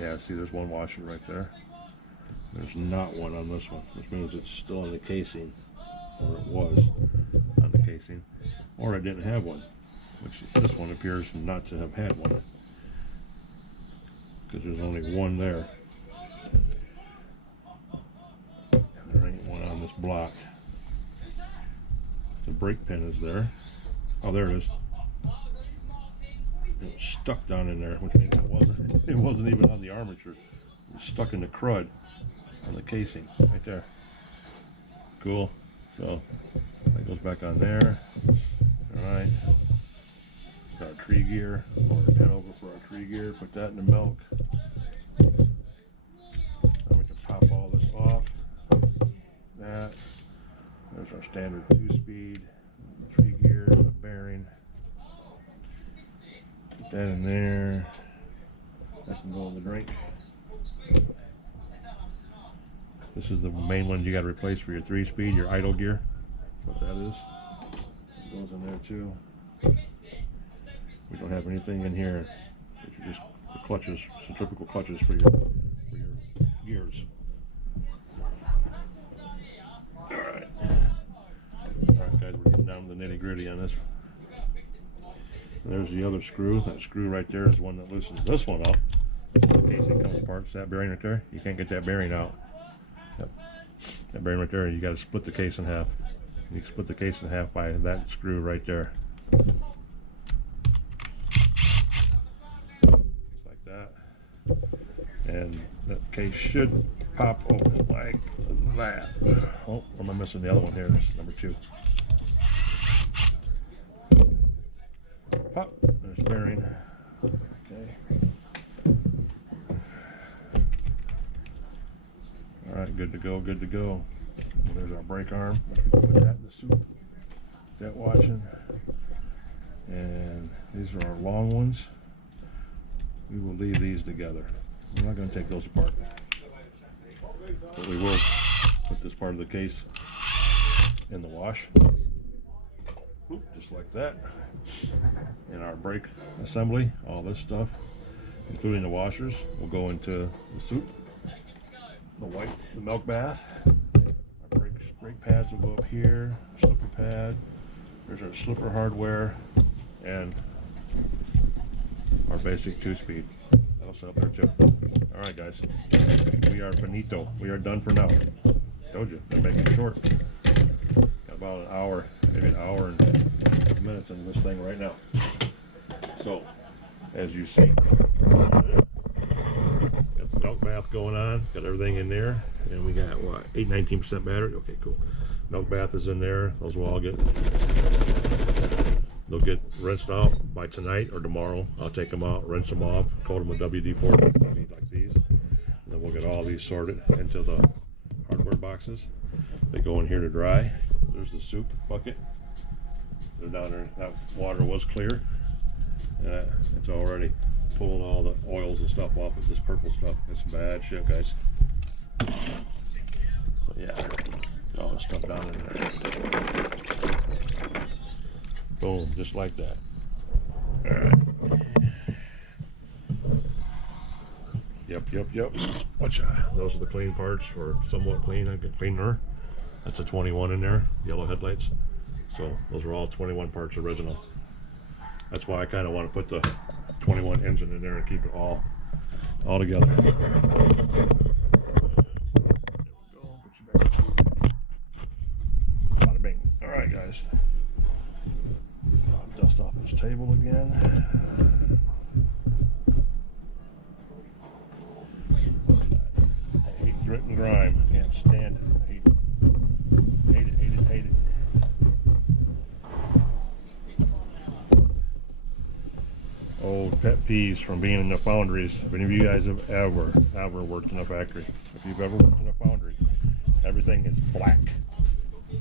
Yeah, see, there's one washer right there. There's not one on this one, which means it's still in the casing, or it was on the casing, or I didn't have one, which this one appears not to have had one, because there's only one there. And there ain't one on this block. The brake pin is there. Oh, there it is. It was stuck down in there, which means it wasn't even on the armature. It was stuck in the crud on the casing right there. Cool. So that goes back on there. All right. Got our tree gear. Pull our pin over for our tree gear. Put that in the milk. Then we can pop all this off. That. There's our standard 2-speed tree gear, the bearing. Put that in there. That can go in the drink. This is the main one you got to replace for your 3-speed, your idle gear. What that is. It goes in there too. We don't have anything in here. It's just the clutches, centrifugal clutches for your gears. Alright. Alright guys, we're getting down to the nitty gritty on this. There's the other screw. That screw right there is the one that loosens this one up. In case it comes apart, it's that bearing right there. You can't get that bearing out. Yep. That bearing right there, you got to split the case in half. You can split the case in half by that screw right there. Just like that. And that case should pop open like that. Oh, am I missing the other one here? This is number 2. Pop, there's the bearing. Okay. Alright, good to go, good to go. There's our brake arm. Put that in the soup. That watching. And these are our long ones. We will leave these together. We're not going to take those apart. But we will put this part of the case in the wash. Just like that. And our brake assembly, all this stuff, including the washers, will go into the soup. The milk bath. Our brake pads will go up here. Slipper pad. There's our slipper hardware. And our basic 2-speed. That'll sit up there too. Alright guys, we are finito. We are done for now. Told you, they're making it short. Got about an hour, maybe an hour and 5 minutes into this thing right now. So, as you see, got the milk bath going on, got everything in there, and we got what, 19% battery? Okay, cool. Milk bath is in there. Those will all they'll get rinsed out by tonight or tomorrow. I'll take them out, rinse them off, coat them with WD-40 like these. And then we'll get all these sorted into the hardware boxes. They go in here to dry. There's the soup bucket. They're down there. That water was clear. It's already pulling all the oils and stuff off of this purple stuff. It's bad shit, guys. So yeah, get all this stuff down in there. Boom, just like that. Alright. Yep. Watch out. Those are the clean parts, or somewhat clean. I get cleaner. That's a 21 in there, yellow headlights. So those are all 21 parts original. That's why I kind of want to put the 21 engine in there and keep it all together. There we go. Put you back. Bada bing. Alright guys. Dust off this table again. I hate grit and grime. I can't stand it. I hate it. Hate it. Old pet peeves from being in the foundries. If any of you guys have ever worked in a factory, if you've ever worked in a foundry, everything is black.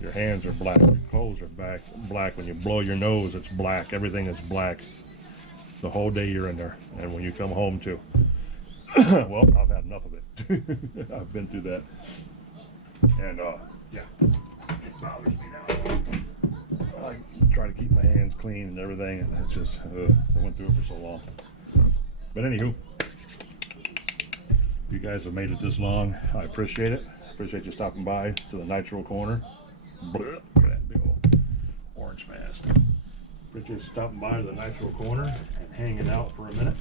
Your hands are black, your clothes are black. When you blow your nose, it's black. Everything is black the whole day you're in there. And when you come home too. Well, I've had enough of it. I've been through that. And yeah, it bothers me now. I try to keep my hands clean and everything, and it's just, I went through it for so long. But anywho, you guys have made it this long. I appreciate it. Appreciate you stopping by to the Nitro corner. Look at that big old orange mask. Appreciate you stopping by to the Nitro corner and hanging out for a minute.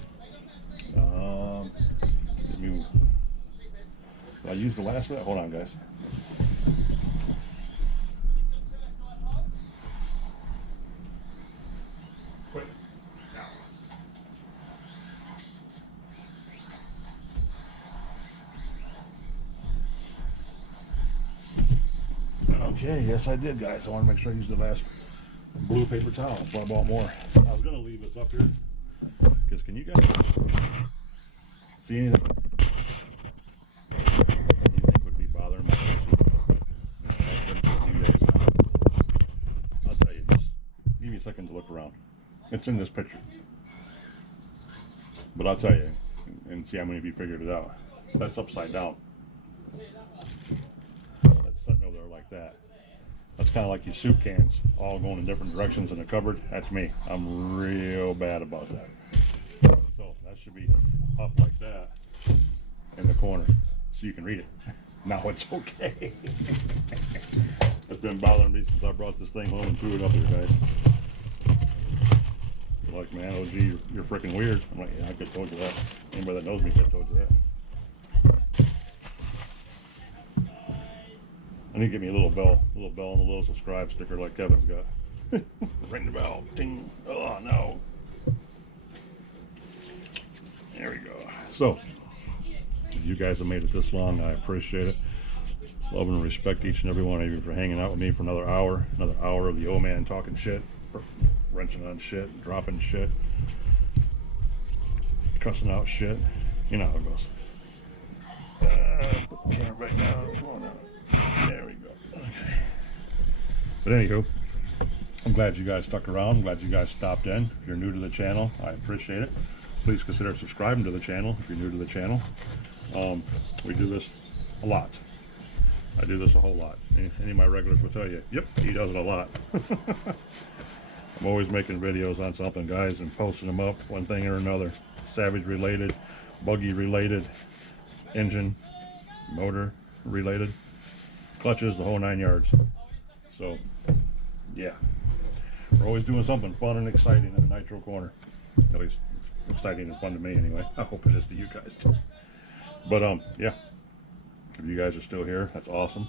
Did I use the last of that? Hold on, guys. Quick. Okay, yes I did, guys. I want to make sure I use the last blue paper towel, so I bought more. I was going to leave this up here, because can you guys see anything you think would be bothering me? I'll tell you, just give me a second to look around. It's in this picture. But I'll tell you, and see how many of you figured it out. That's upside down. That's sitting over there like that. That's kind of like your soup cans, all going in different directions in the cupboard. That's me. I'm real bad about that. So that should be up like that in the corner, so you can read it. Now it's okay. It's been bothering me since I brought this thing home and threw it up there, guys. You're like, man, OG, you're freaking weird. I'm like, yeah, I could have told you that. Anybody that knows me could have told you that. I need to get me a little bell and a little subscribe sticker like Kevin's got. Ring the bell. Ding. Oh no. There we go. So, if you guys have made it this long, I appreciate it. Love and respect each and every one of you for hanging out with me for another hour of the old man talking shit, wrenching on shit, dropping shit, cussing out shit. You know how it goes. Put the camera back down. Come on now. There we go. Okay. But anywho, I'm glad you guys stuck around. I'm glad you guys stopped in. If you're new to the channel, I appreciate it. Please consider subscribing to the channel if you're new to the channel. We do this a lot. I do this a whole lot. Any of my regulars will tell you, yep, he does it a lot. I'm always making videos on something, guys, and posting them up, one thing or another. Savage related, buggy related, engine, motor related, clutches, the whole 9 yards. So, yeah. We're always doing something fun and exciting in the Nitro Corner. At least it's exciting and fun to me anyway. I hope it is to you guys too. But, yeah. If you guys are still here, that's awesome.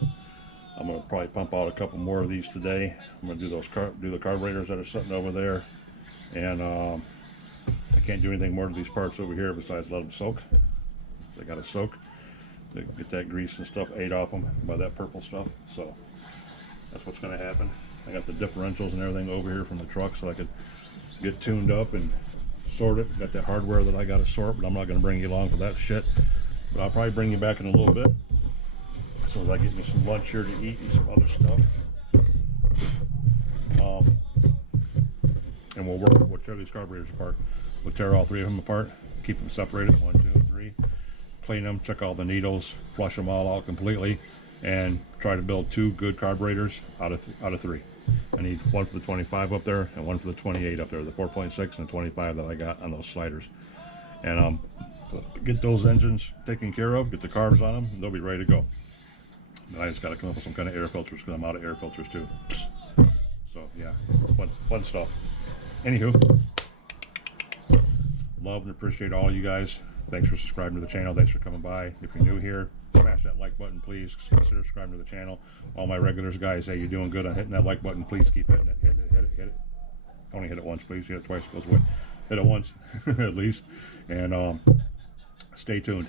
I'm gonna probably pump out a couple more of these today. I'm gonna do the carburetors that are sitting over there, and I can't do anything more to these parts over here besides let them soak. They gotta soak to get that grease and stuff ate off them by that purple stuff. So that's what's gonna happen. I got the differentials and everything over here from the truck, so I could get tuned up and sort it. Got that hardware that I gotta sort, but I'm not gonna bring you along for that shit. But I'll probably bring you back in a little bit. As soon as I get me some lunch here to eat and some other stuff. And we'll tear these carburetors apart. We'll tear all three of them apart, keep them separated, 1, 2, and 3. Clean them, check all the needles, flush them all out completely, and try to build 2 good carburetors out of 3. I need one for the 25 up there and one for the 28 up there, the 4.6 and 25 that I got on those sliders. And get those engines taken care of, get the carbs on them, and they'll be ready to go. And I just got to come up with some kind of air filters because I'm out of air filters too. So yeah, fun stuff. Anywho, love and appreciate all you guys. Thanks for subscribing to the channel. Thanks for coming by. If you're new here, smash that like button, please. Consider subscribing to the channel. All my regulars, guys, hey, you're doing good on hitting that like button. Please keep hitting it. Hit it. Only hit it once, please. Hit it twice, goes away. Hit it once, at least. And stay tuned.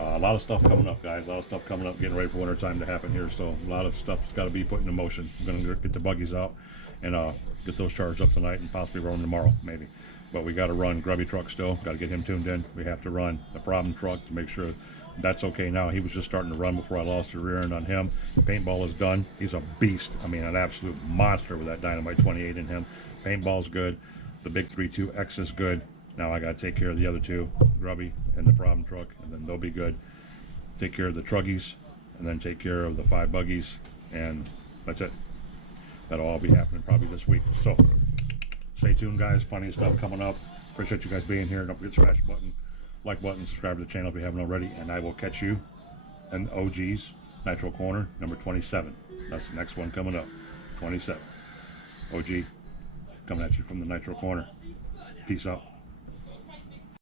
A lot of stuff coming up, guys. A lot of stuff coming up, getting ready for winter time to happen here. So a lot of stuff's got to be put into motion. I'm going to get the buggies out and get those charged up tonight and possibly run tomorrow, maybe. But we got to run Grubby truck still. Got to get him tuned in. We have to run the problem truck to make sure that's okay now. He was just starting to run before I lost the rear end on him. Paintball is done. He's a beast. I mean, an absolute monster with that Dynamite 28 in him. Paintball's good. The big 3.2X is good. Now I got to take care of the other 2, Grubby and the problem truck, and then they'll be good. Take care of the truggies, and then take care of the 5 buggies, and that's it. That'll all be happening probably this week. So stay tuned, guys. Plenty of stuff coming up. Appreciate you guys being here. Don't forget to smash the button, like button, subscribe to the channel if you haven't already, and I will catch you in OG's Nitro Corner number 27. That's the next one coming up. 27. OG coming at you from the Nitro Corner. Peace out.